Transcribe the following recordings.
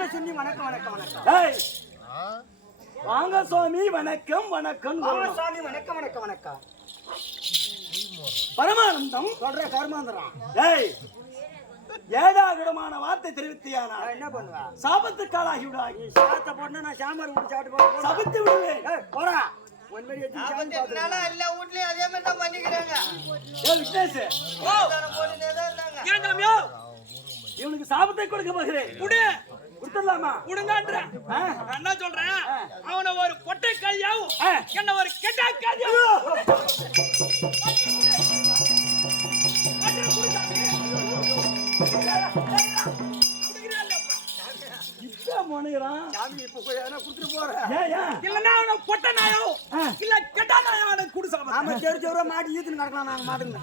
வாங்க சுவாமி வணக்கம் வணக்கம் வணக்கம். வாங்க சுவாமி வணக்கம் வணக்கம். வாங்க சுவாமி வணக்கம் வணக்கம் வணக்கம். பரமானந்தம் சொல்ற கர்மாந்திரம். ஏடாகுடமான வார்த்தை தெரிவித்தியானா என்ன பண்ணுவா? சாபத்துக்கு ஆளாகி விடாய். சாத்த போனா நான் சாம்பார் ஊத்தி சாப்பிட்டு போறேன். சபித்து விடுவேன். போடா. ஒன் மாதிரி எத்தி சாமி பாத்துறாங்க. எல்லா வீட்லயும் அதே மாதிரி தான் பண்ணிக்கிறாங்க. விக்னேஷ் ஏண்டாமியோ இவனுக்கு சாபத்தை கொடுக்க போகிறேன். குடு கொடுத்துடலாமா? குடுங்கன்ற நான் என்ன சொல்றேன், அவனை ஒரு பொட்டை காலியாவும் என்ன ஒரு கெட்டா காலியாவும் பொட்டை நாயோ இல்ல கெட்டா நாயோ குடு சாப்பிட. ஆமா தெரு மாடி ஈத்துன்னு நடக்கலாம். நாங்க மாட்டுங்க.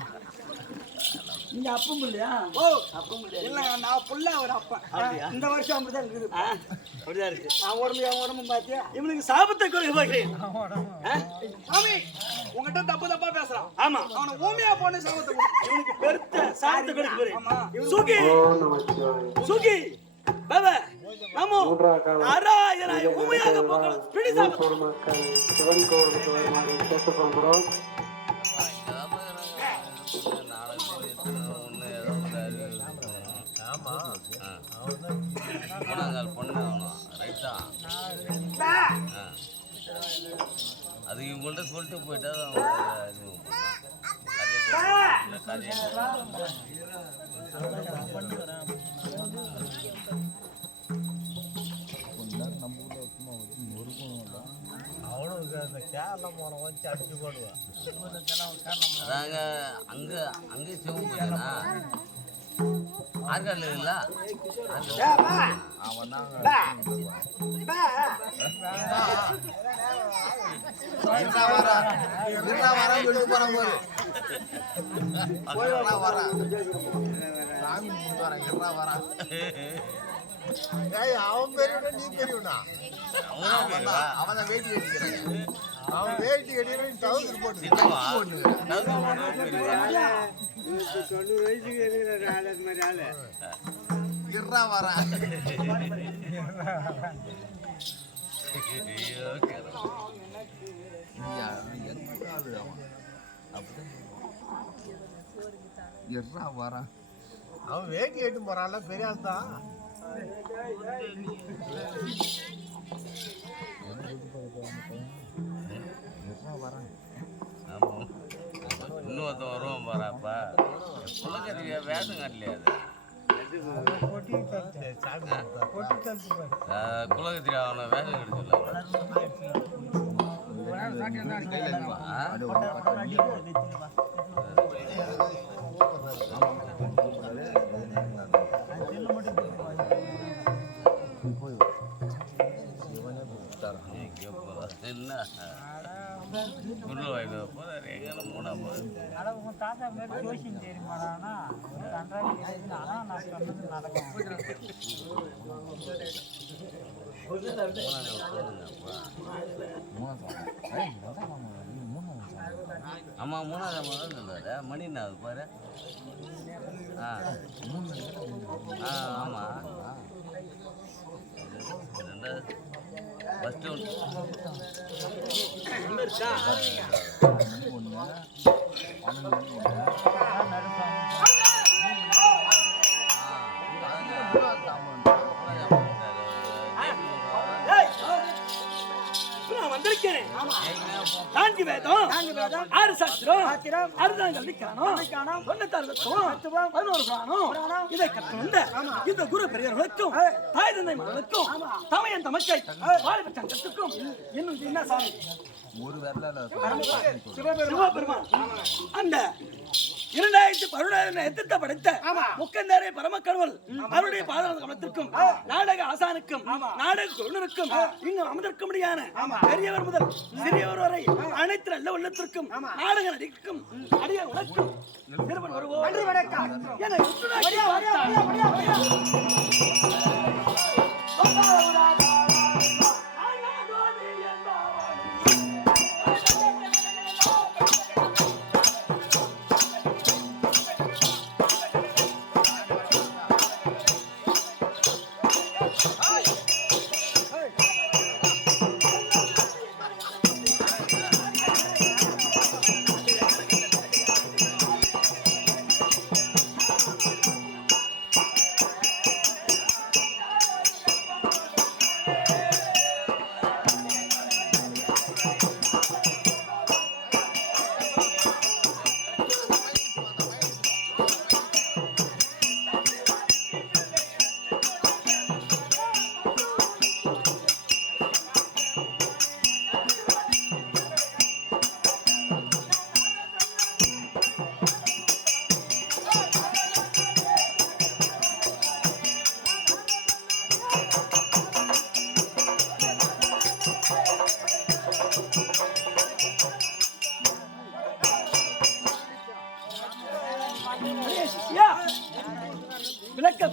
நீங்க அப்பம் இல்லையா? ஓ அப்பம் இல்ல நான் புள்ள ஒரு அப்பா. இந்த வருஷம் அப்படிதான் இருக்குது. அப்படிதான் இருக்கு. நான் உடம்பு பாத்தியா? இவனுக்கு சாபத்தை கொடுக்க போகிறேன். சாமி உங்ககிட்ட தப்பா பேசுறான். ஆமா அவனை ஊமையா போன சாபத்தை இவனுக்கு பெருத்த சாபத்தை கொடுக்க போகிறேன். சுகி சுகி பாபா நமோ நாராயணாய ஊமையாக போகலாம். பிடி சாபத்தை சிவன் கோவிலுக்கு வருமாறு கேட்டுக்கொள்கிறோம். அது இவங்கள்ட்ட சொல்லிட்டு போயிட்டா அதாங்க அங்கே சிவம் போயிட்டானா ஆற்காடுல இல்ல அவன் அவன் பெரியவனா நீ பெரியவனா? அவன் வேட்டி கட்டிக்கிறாங்க. அவன் வேட்டி கட்டி டவுசர் போட்டு 90 வயசுக்கு இருக்கிற ஆளு அது மாதிரி ஆளு இருறா வரான். அவன் வேட்டி கட்டி போறான்ல பெரிய ஆள் தான். இன்னொருத்தன் வருவான் பாராப்பா குலக்கத்திரியா வேஷம் கட்டலையா அது குலக்கத்திரி அவனை வேஷம் என்ன குரு வாய்ப்பு போறாரு எங்க மூணா தாத்தா மாதிரி ஜோசியம் தெரியுமாடானா நான் சொன்னது நடக்கும். ஆமா மூணாவது சொல்லாரு மணி என்ன அது பாரு. ஆமா ஃபஸ்ட்டு வந்திருக்கிறேன். 4 வேதம் 6 சாஸ்திரம் அறுதாங்கள் நிக்கானம் 96 தத்துவம் 11 புராணம் இதை கற்றுவந்த இந்த குரு பெரியவர்களுக்கும் தாய் தந்தை மகளுக்கும் தமையன் தமக்கை வாலிபச்சங்கத்துக்கும் இன்னும் என்ன சாமி ஒரு வரல சிவபெருமான் அந்த 2016 எத்திரத்தை படைத்த முக்கந்தரை பரமக்கடவுள் அவருடைய பாதாள கமலத்திற்கும் நாடக ஆசானுக்கும் நாடக குழுவினருக்கும் இங்கு அமர்ந்திருக்கும்படியான பெரியவர் முதல் சிறியவர் வரை அனைத்து நல்ல உள்ளத்திற்கும் நாடக நடிக்கும் அடிய உனக்கும் திருமணம் வருவோம். என Hi.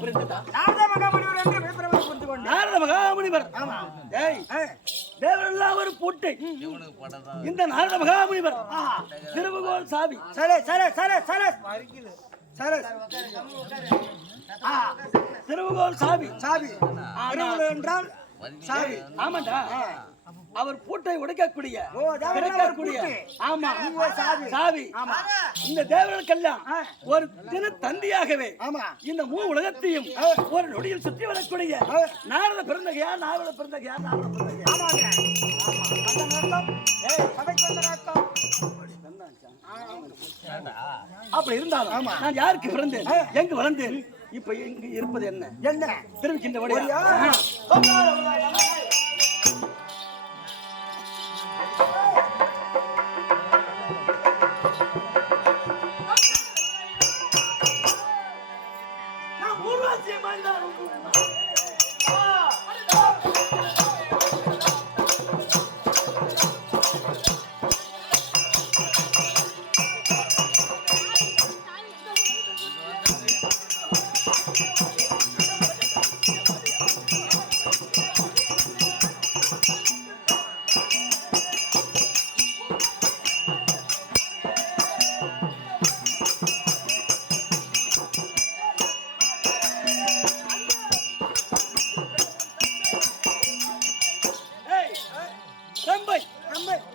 புரிந்ததா? நாரத மகாமுனிவர் என்று விபரமாக புரிந்து கொண்டேன். நாரத மகாமுனிவர். ஆமா. ஏய், தேவரெல்லாம் ஒரு பூட்டை. இவனுக்கு படம் தான் இந்த நாரத மகாமுனிவர் திருவுகோல் சாவி. சரே சரே சரே சரே சரே திருவுகோல் சாவி. சாவி திருவுகோல் என்றால் சாவி. ஆமாண்டா. அவர் பூட்டை உடைக்கக்கூடிய ஓ, தேவரெல்லாம் ஒரு திறக்கக்கூடிய பூட்டு. ஆமா சாவி. சாவி. ஆமா. இந்த தேவர்களுக்கெல்லாம் ஒரு தின தந்தியாகவே ஆமா. இந்த உலகத்தையும் ஒரு நொடியில் சுற்றி வரக்கூடிய நாரத பிறந்தகையா நாரத பிறந்தகையா நாரத பிறந்தகையா. ஆமாங்க. அந்த நோக்கம் சபைக்கு வந்த நோக்கம் அப்படி இருந்தாலும் நான் யாருக்கு பிறந்தேன், எங்கு வளர்ந்தேன், இப்ப எங்கு இருப்பது என்ன என்ன தெரிவிக்கின்ற ஒடியா?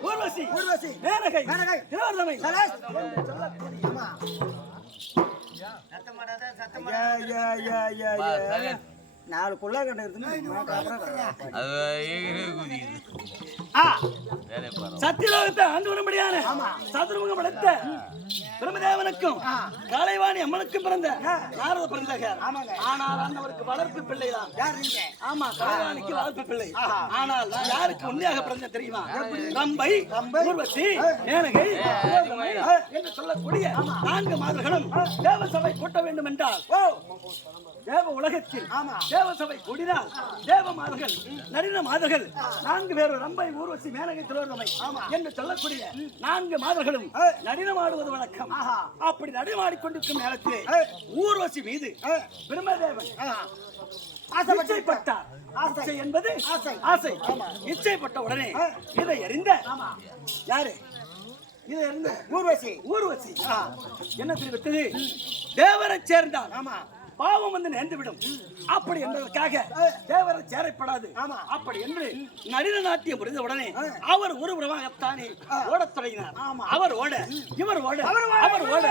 ஊர்வசி ஊர்வசி மேனகை மேனகை திலோத்தமை சலஸ் பா, சரி. நாலு குள்ளா கண்டு அது எகிரி குதிக்குது. வேலையை பாரு. சத்தியலோகத்தை ஆண்டு வரும்படியான சதுர்முகம் அடைத்த பிரம்மதேவனுக்கும் காளைவாணி அம்மனுக்கும் பிறந்த நாரத பிறந்தகர். ஆனால் அந்தவருக்கு வளர்ப்பு பிள்ளைதான். ஆமா, காளைவாணிக்கு வளர்ப்பு பிள்ளை. ஆனால் நான் யாருக்கு உண்மையாக பிறந்த தெரியுமா? ரம்பை, ஊர்வசி, மேனகை என்று சொல்லக்கூடிய 4 மாதர்களும் தேவசபை கூட்ட வேண்டும் என்றால் தேவ உலகத்தில் தேவசபை கூடினால் தேவ மாதர்கள் நடின மாதர்கள் 4 பேர் ரம்பை, ஊர்வசி, மேனகை, திலோத்தமை என்று சொல்லக்கூடிய 4 மாதர்களும் நடினமாடுவது வழக்கம். அப்படி நடினமாடிக்கொண்டிருக்கும் நேரத்திலே ஊர்வசி மீது பிரம்மதேவன் ஆசைப்பட்டார். ஆசை என்பது ஆசை. இச்சைப்பட்ட உடனே இதை அறிந்த யாரு? இதை அறிந்த ஊர்வசி. ஊர்வசி என்ன தெரிவித்தது? தேவரை சேர்ந்தார் பாவம் வந்து நேர்ந்துவிடும் அப்படி என்பதற்காக தேவரை சேரைப்படாது அப்படி என்று நடின நாட்டியம் புரிந்த உடனே அவர் ஒருபுறமாகத்தானே ஓடத் தொடங்கினார். அவர் ஓட, இவர் ஓட, அவர் ஓட,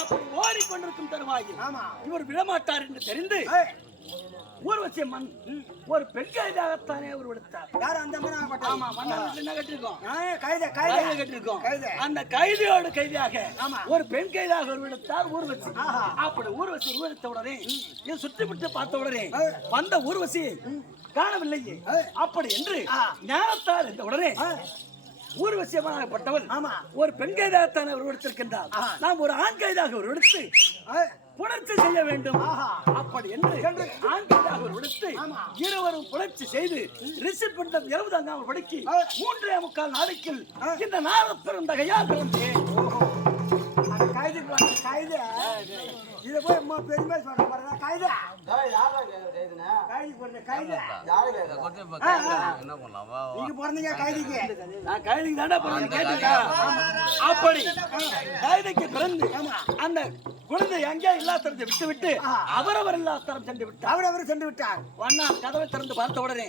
அப்படி ஓடிக்கொண்டிருக்கும் தருவாயில் இவர் விடமாட்டார் என்று தெரிந்து ஊர்வசி அம்மன் ஒரு பெண் கைதாகத்தானே அவர் எடுத்தார். யார் அந்த என்ன கட்டிருக்கோம்? கட்டிருக்கோம். அந்த கைதியோடு கைதியாக ஒரு பெண் கைதாக உருவெடுத்தார் ஊர்வசி. அப்படி ஊர்வசி உருவெடுத்த உடனே இதை சுற்றிவிட்டு பார்த்த உடனே வந்த ஊர்வசியை காணவில்லையே. அப்படி என்று ஞானத்தார் இந்த உடனே ஊர்வசியமாகப்பட்டவள் ஒரு பெண் கைதாகத்தானே உருவெடுத்திருக்கின்றார். நாம் ஒரு ஆண் கைதாக உருவெடுத்து புணர்ச்சி செய்ய வேண்டும் அப்படி என்று ஆண் கைதாக உருவெடுத்து இருவரும் புணர்ச்சி செய்து ரிஷி பண்டம் 20 படிக்கு 3.25 நாளைக்குள் இந்த நாரத பெருந்தகையால் பிறந்தேன். கைது இதை போய் பெருமை சொல்ற பாருங்க. கைது கொஞ்சம் இப்ப கேட்கலாம். என்ன பண்ணலாம்? வா, வா. நீங்க பிறந்தீங்க கைதிக்கு. நான் கைதிக்கு தாண்டா பிறந்தேன். கேட்டீங்களா? அப்படி கைதிக்கு பிறந்து அந்த குழந்தை எங்கே இல்லாததை விட்டு விட்டு அவரவர் இல்லாதரம் சென்று விட்டார். அவரவர் சென்று விட்டார். வண்ணா கதவை திறந்து பார்த்த உடனே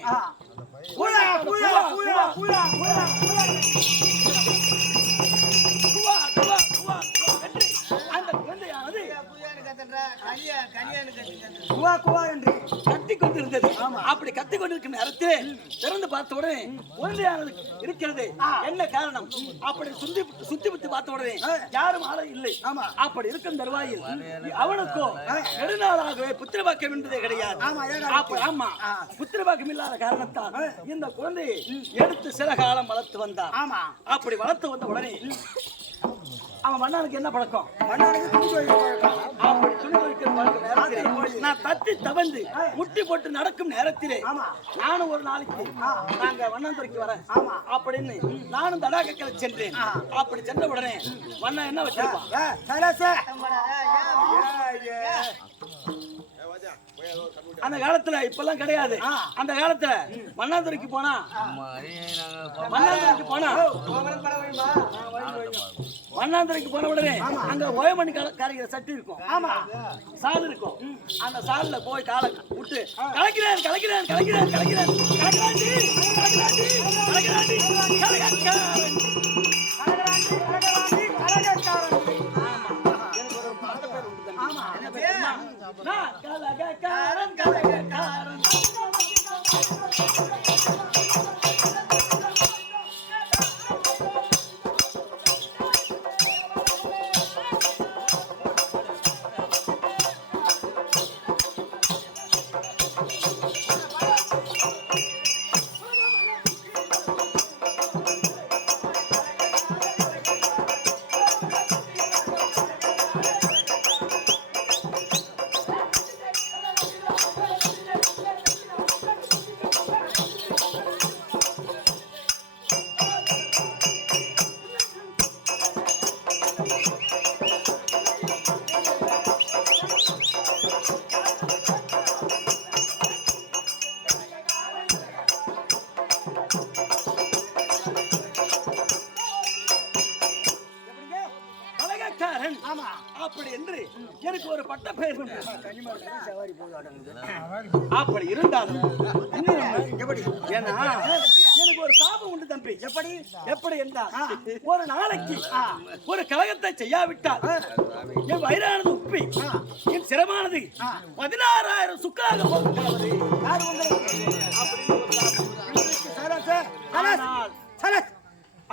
பூயா பூயா பூயா பூயா பூயா அந்த குழந்தையானது குவா குவா என்று கத்தி கொண்டிருந்தது. அப்படி கத்தி கொண்டிருக்கும் நேரத்தில் திறந்து பார்த்த உடனே குழந்தையானது இருக்கிறது. என்ன காரணம்? அப்படி சுத்தி புத்தி பார்த்த உடனே யாரும் ஆள இல்லை. அப்படி இருக்கும் தருவாயில் அவனுக்கோ நெடுநாளாகவே புத்திரபாக்கியம் என்பதே கிடையாது. ஆமா, புத்திரபாக்கியம் இல்லாத காரணத்தால் இந்த குழந்தையை எடுத்து சில காலம் வளர்த்து வந்தார். அப்படி வளர்த்து வந்த உடனே அவன் மன்னனுக்கு என்ன பழக்கம்? மன்னனுக்கு துணி துவைக்கிற பழக்கம். அப்படி துணி துவைக்கிற பழக்கம் நேரத்திலே நான் தத்தி தவந்து முட்டி போட்டு நடக்கும் நேரத்திலே நானும் ஒரு நாளைக்கு நாங்க வண்ணாந்துறைக்கு வரேன் அப்படின்னு நானும் தடாகக்கரை சென்றேன். அப்படி சென்ற உடனே வண்ணன் என்ன வச்சிருப்பான்? அந்த காலத்துல இப்பெல்லாம் கிடையாது. அந்த காலத்துல மண்ணாந்துறைக்கு போனா மண்ணாந்துறைக்கு போன உடனே அங்க ஓயமணி கரைக்கிற சட்டி இருக்கும், சால் இருக்கும். அந்த சால்ல போய் காலை விட்டு கலக்கிறேன் கலக்கிறேன் கலக்கிறேன் கலக்கிறேன் கலக்கிறாண்டி கலக்கிறாண்டி கலக்கிறாண்டி கலகக்காரன் கலகக்காரன் கலகக்காரன். அப்படி என்று எனக்கு ஒரு பட்ட பெயர் உண்டு. அப்படி இருந்தாலும் ஏன்னா எனக்கு ஒரு சாபம் உண்டு தம்பி. எப்படி எப்படி என்றால் ஒரு நாளைக்கு ஒரு கலகத்தை செய்யாவிட்டால் என் வயிறானது உப்பி என் சிரமானது 16,000 சுக்காக போகிறது.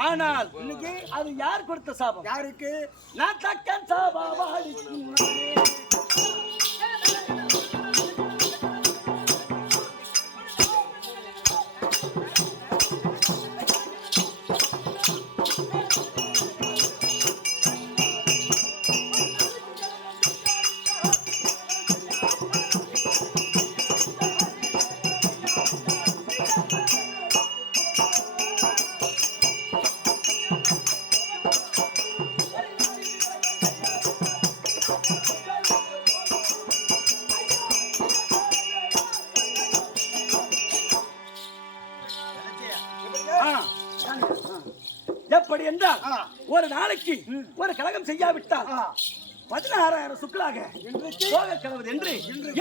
ஆனால் இன்னைக்கு அது யார் கொடுத்த சாபம்? யாருக்கு? நான் தக்கன் சாபாவாடி. எப்படி என்றால் ஒரு நாளைக்கு ஒரு கலகம் செய்யாவிட்டால் 16,000 சுக்களாக போக கிளவுது என்று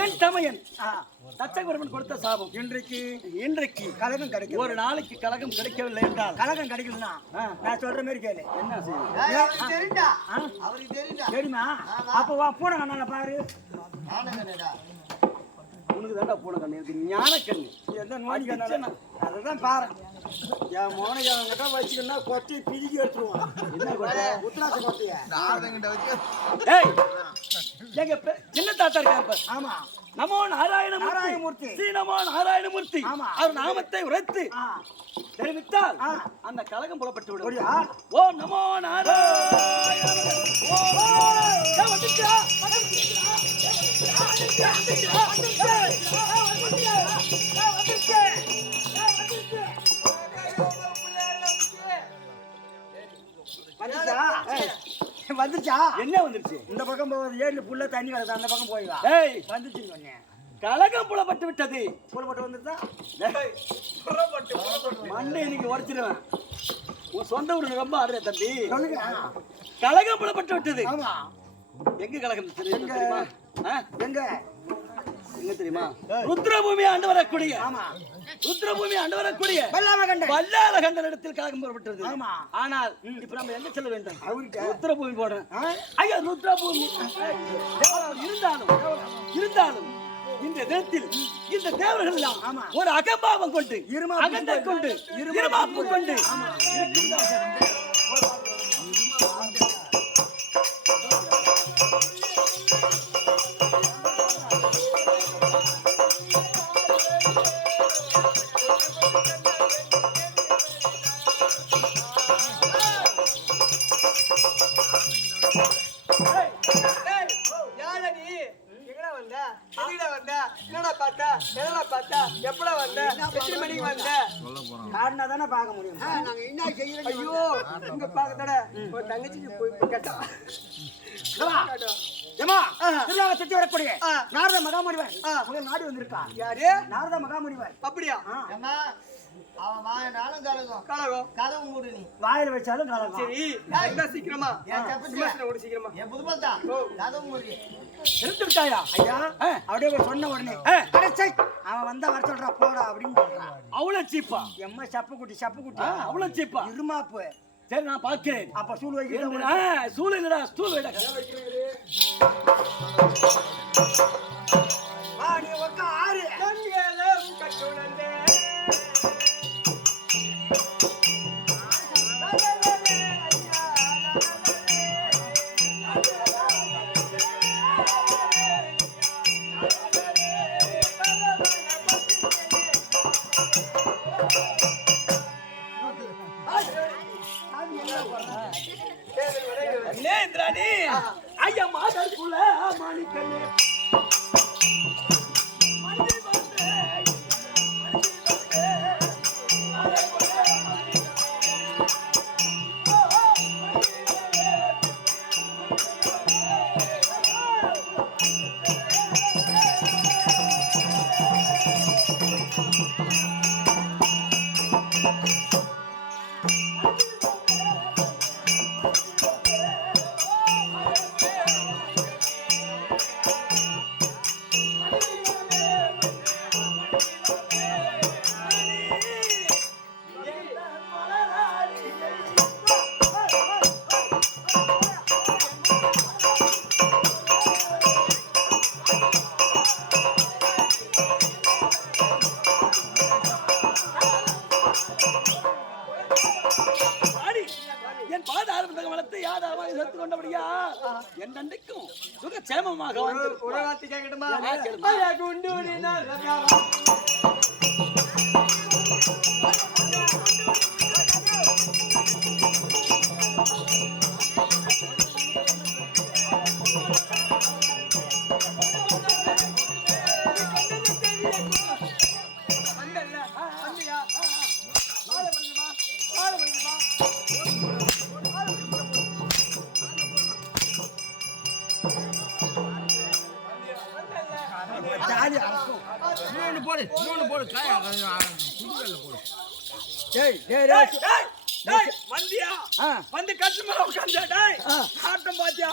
என் தமையன் தச்சகுரவன் கொடுத்த சாபம். இன்றைக்கு கலகம் கிடைக்கும். ஒரு நாளைக்கு கலகம் கிடைக்கவில்லை என்றால் கலகம் கிடைக்கலன்னா நான் சொல்ற மாதிரி கேளு. என்ன செய்யும் தெரியுமா? அப்ப வா பூனை கண்ணால பாரு. உனக்கு தாண்டா பூனை கண்ணு இருக்கு, ஞான கண்ணு. எந்த நோனி கண்ணா? அதுதான் பாரு. என் மோனகிட்ட வச்சுக்கணும்னா கொட்டி பிரிக்கி எடுத்துருவான். என்ன கொட்டை? உத்தராச கொட்டையா? எங்க சின்ன தாத்தா இருக்காரு. ஆமா, நமோ நாராயணமூர்த்தி, ஸ்ரீ நமோ நாராயணமூர்த்தி. அவர் நாமத்தை உரைத்து தெரிவித்தால் அந்த கலகம் புலப்பட்டு விடும். ஓம் நமோ நாராயண. வந்துச்சா? என்ன வந்துருச்சு? இந்த பக்கம் போவது ஏழு புள்ள தண்ணி கிடக்கு, அந்த பக்கம் போய் வா. வந்துச்சுன்னு சொன்னேன். கலகம் புலப்பட்டு விட்டது. புலப்பட்டு வந்துருச்சா? மண்டை இன்னைக்கு உடச்சிருவேன். உன் சொந்த ஊருக்கு ரொம்ப ஆடுற தம்பி. கலகம் புலப்பட்டு விட்டது. எங்க கலகம் தெரியுமா? எங்க எங்க தெரியுமா? ருத்ரபூமி ஆண்டு வரக்கூடிய, ருத்ரபூமி ஆண்டு வரக்கூடிய வல்லாளகண்டன் இடத்தில் கலகம் புறப்பட்டது. ஆனால் இப்ப நம்ம எங்க செல்ல வேண்டும்? ருத்ரபூமி போடுறேன். ஐயா ருத்ரபூமி இருந்தாலும் இந்த தேசத்தில் இந்த தேவர்கள் எல்லாம் ஒரு அகம்பாவம் கொண்டு, அகந்தை கொண்டு, இருமாப்பு கொண்டு பார்த்தா எதனா பார்த்தா எப்படா வந்த எத்தனை மணிக்கு வந்த காரணா தானே பார்க்க முடியும் நாங்க என்ன செய்யறோம் ஐயோ இங்க பார்க்கதட ஒரு தங்கச்சி போய் கேட்டா ஏமா திருநாக சுத்தி வரக்கூடிய நாரத மகாமுனிவர் உங்க நாடு வந்திருக்கா யாரு நாரத மகாமுனிவர் அப்படியா அவன் வாயினாலும் கலகம் கலகம் கதவு மூடு நீ வாயில வச்சாலும் கலகம் சரி என்ன சீக்கிரமா ஓடு சீக்கிரமா என் புதுப்பத்தா கதவு மூடி எடுத்து விட்டாயா ஐயா அப்படியே சொன்ன உடனே கடைசி அவன் வந்தா வர சொல்றா போடா அப்படின்னு சொல்றான் அவ்வளவு சீப்பா எம்மா சப்பு குட்டி அவ்வளவு சீப்பா இருமாப்பு சரி நான் பாக்கிறேன் அப்ப சூழ் வைக்கிறேன் சூழ் இல்லடா ஸ்டூல் வைடா நீ ஒக்க ஆறு கண்களும் கட்டுணர்ந்தே இந்திராணி ஐயா மாதற்குள்ள மாணிக்கண்ணே என் தண்டைக்கும் சுக சேமமாக உலகத்தை கேட்கட்டுமா வந்தியா வந்து கட்டு மேல உட்கார்ந்தா ஆட்டம் பாத்தியா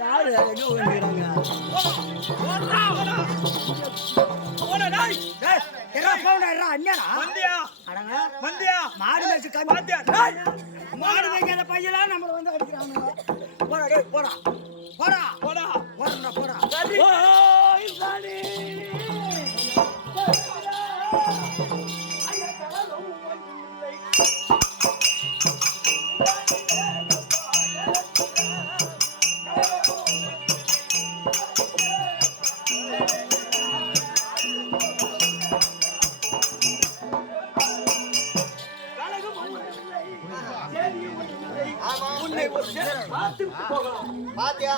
யாரு மாடு மேய்ச்சி மாடு மேய்க்காத பையெல்லாம் நம்ம வந்து அடிக்கிறாங்க போடா போடா போடா போடா போடா போடா பாத்தியா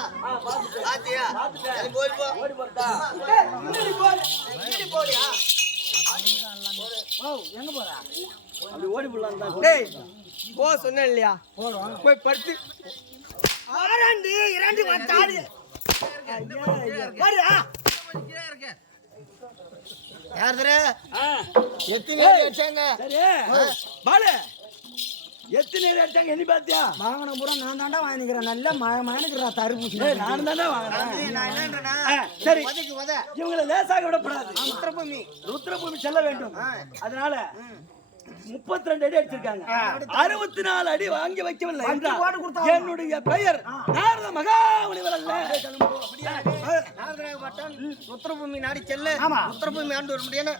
பாத்தியா போய் போ ஓடி போறதா போடியா எங்க போறா அப்படி ஓடி போடலாம் தான் டேய் போ சொன்னேன் இல்லையா போய் படுத்து ஆரண்டி இரண்டு வந்தாடி வரா யாருதரே எத்தனை அடிச்சாங்க சரி பாலு எத்தனை அடிச்சாங்க எண்ணி பாத்தியா வாங்கின பூரா நான் தாண்டா வாங்கிக்கிறேன் நல்ல மயனுக்குறா தருப்பூசி நான் தானே வாங்கினேன் நான் என்னன்றேன்னா சரி உதைக்கு உதை இவங்களை லேசாக விடப்படாது ருத்ரபூமி ருத்ரபூமி செல்ல வேண்டும் அதனால 32 அடி அடிச்சிருக்காங்க 64 அடி வாங்கி வைக்கவில்லை என்னுடைய பெயர் நாரத மகாமுனிவர் அல்ல ருத்ரபூமி நாடி செல்ல ருத்ரபூமி ஆண்டு வர முடியாது